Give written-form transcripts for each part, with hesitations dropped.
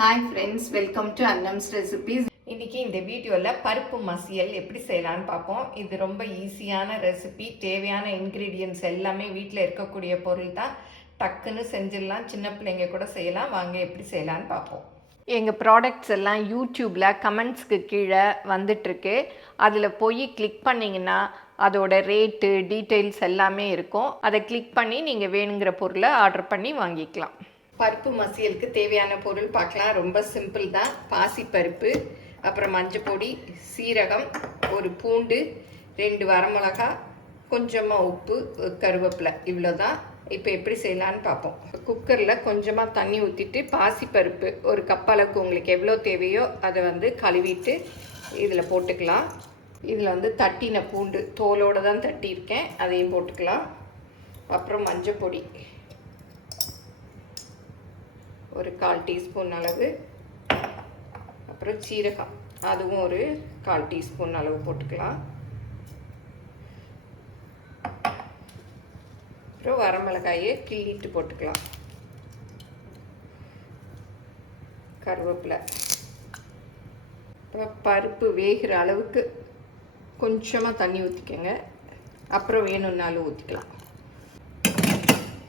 Hi friends, welcome to Annam's recipes. இன்றைக்கி இந்த வீடியோவில் பருப்பு மசியல் எப்படி செய்யலான்னு பார்ப்போம். இது ரொம்ப ஈஸியான ரெசிபி. தேவையான இன்க்ரீடியன்ட்ஸ் எல்லாமே வீட்டில் இருக்கக்கூடிய பொருள் தான். டக்குன்னு செஞ்சிடலாம், சின்ன பிள்ளைங்க கூட செய்யலாம். வாங்க எப்படி செய்யலான்னு பார்ப்போம். எங்கள் ப்ராடக்ட்ஸ் எல்லாம் யூடியூப்பில் கமெண்ட்ஸ்க்கு கீழே வந்துட்டுருக்கு. அதில் போய் கிளிக் பண்ணிங்கன்னா அதோட ரேட்டு டீட்டெயில்ஸ் எல்லாமே இருக்கும். அதை கிளிக் பண்ணி நீங்கள் வேணுங்கிற பொருளை ஆர்டர் பண்ணி வாங்கிக்கலாம். பருப்பு மசியலுக்கு தேவையான பொருள் பார்க்கலாம். ரொம்ப சிம்பிள் தான். பாசிப்பருப்பு, அப்புறம் மஞ்சள் பொடி, சீரகம், ஒரு பூண்டு, 2 வரமிளகா, கொஞ்சமாக உப்பு, கருவேப்பிலை, இவ்வளோ தான். இப்போ எப்படி செய்யலான்னு பார்ப்போம். குக்கரில் கொஞ்சமாக தண்ணி ஊற்றிட்டு பாசிப்பருப்பு ஒரு கப்பளவுக்கு உங்களுக்கு எவ்வளோ தேவையோ அதை கழுவிட்டு இதில் போட்டுக்கலாம். இதில் தட்டின பூண்டு தோலோடு தான் தட்டியிருக்கேன், அதையும் போட்டுக்கலாம். அப்புறம் மஞ்சள் பொடி ஒரு 1/4 டீஸ்பூன் அளவு, அப்புறம் சீரகம் அதுவும் ஒரு 1/4 டீஸ்பூன் அளவு போட்டுக்கலாம். அப்புறம் வரமிளகாயை கிள்ளிட்டு போட்டுக்கலாம். கருவேப்பிலை. அப்புறம் பருப்பு வேகிற அளவுக்கு கொஞ்சமாக தண்ணி ஊற்றிக்கோங்க. அப்புறம் வேணும்னாலும் ஊற்றிக்கலாம்.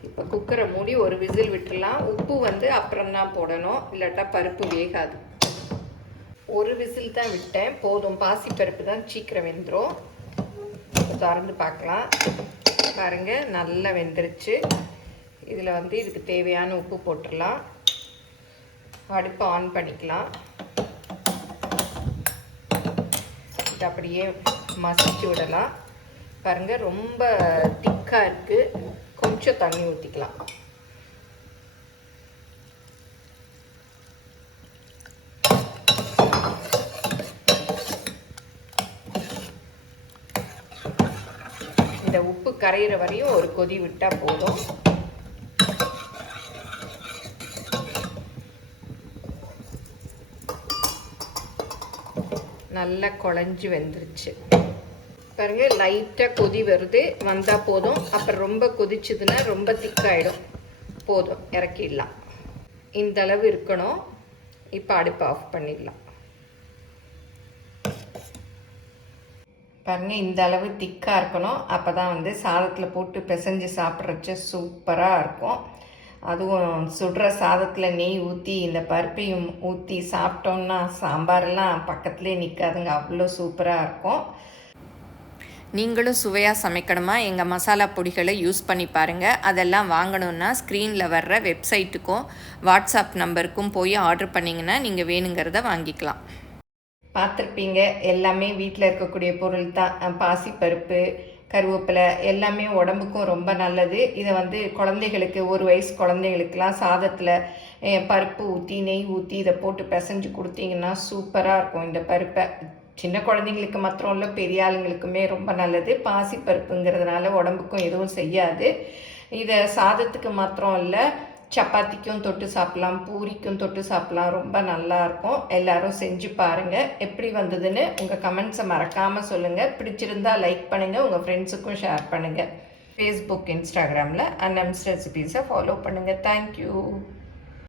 இப்போ குக்கரை மூடி ஒரு விசில் விட்டுடலாம். உப்பு அப்புறம் தான் போடணும், இல்லாட்டா பருப்பு வேகாது. ஒரு விசில் தான் விட்டேன், போதும். பாசிப்பருப்பு தான் சீக்கிரம் வெந்துடும். திறந்து பார்க்கலாம். பாருங்கள், நல்லா வெந்துருச்சு. இதில் இதுக்கு தேவையான உப்பு போட்டுடலாம். அடுப்பை ஆன் பண்ணிக்கலாம். இது அப்படியே மசிச்சு விடலாம். பாருங்கள், ரொம்ப திக்காக இருக்குது. கொஞ்சம் தண்ணி ஊற்றிக்கலாம். இந்த உப்பு கரையிற வரையும் ஒரு கொதி விட்டால் போதும். நல்லா குழஞ்சி வெந்துருச்சு. பாருங்க, லைட்டாக கொதி வருது, வந்தால் போதும். அப்புறம் ரொம்ப கொதிச்சதுன்னா ரொம்ப திக்காயிடும். போதும், இறக்கிடலாம். இந்த அளவு இருக்கணும். இப்போ அடுப்பு ஆஃப் பண்ணிடலாம். பாருங்க, இந்த அளவு திக்காக இருக்கணும். அப்போ தான் சாதத்தில் போட்டு பிசைஞ்சு சாப்பிட்றச்சு சூப்பராக இருக்கும். அதுவும் சுடுற சாதத்தில் நெய் ஊற்றி இந்த பருப்பையும் ஊற்றி சாப்பிட்டோன்னா சாம்பாரெல்லாம் பக்கத்துலேயே நிற்காதுங்க, அவ்வளோ சூப்பராக இருக்கும். நீங்களும் சுவையாக சமைக்கணுமா? எங்கள் மசாலா பொடிகளை யூஸ் பண்ணி பாருங்கள். அதெல்லாம் வாங்கணுன்னா ஸ்க்ரீனில் வர்ற வெப்சைட்டுக்கும் வாட்ஸ்அப் நம்பருக்கும் போய் ஆர்டர் பண்ணிங்கன்னா நீங்கள் வேணுங்கிறத வாங்கிக்கலாம். பார்த்துருப்பீங்க, எல்லாமே வீட்டில் இருக்கக்கூடிய பொருள் தான். பாசிப்பருப்பு, கருவேப்பிலை எல்லாமே உடம்புக்கும் ரொம்ப நல்லது. இதை குழந்தைகளுக்கு 1 வயசு குழந்தைகளுக்கெலாம் சாதத்தில் பருப்பு ஊற்றி நெய் ஊற்றி இதை போட்டு பிசைஞ்சு கொடுத்தீங்கன்னா சூப்பராக இருக்கும். இந்த பருப்பை சின்ன குழந்தைங்களுக்கு மாத்திரம் இல்லை, பெரிய ஆளுங்களுக்குமே ரொம்ப நல்லது. பாசிப்பருப்புங்கிறதுனால உடம்புக்கும் எதுவும் செய்யாது. இதை சாதத்துக்கு மாத்திரம் இல்லை, சப்பாத்திக்கும் தொட்டு சாப்பிட்லாம், பூரிக்கும் தொட்டு சாப்பிட்லாம். ரொம்ப நல்லாயிருக்கும். எல்லோரும் செஞ்சு பாருங்கள். எப்படி வந்ததுன்னு உங்கள் கமெண்ட்ஸை மறக்காமல் சொல்லுங்கள். பிடிச்சிருந்தா லைக் பண்ணுங்கள், உங்கள் ஃப்ரெண்ட்ஸுக்கும் ஷேர் பண்ணுங்கள். ஃபேஸ்புக், இன்ஸ்டாகிராமில் அன்னம்ஸ் ரெசிபீஸை ஃபாலோ பண்ணுங்கள். தேங்க்யூ.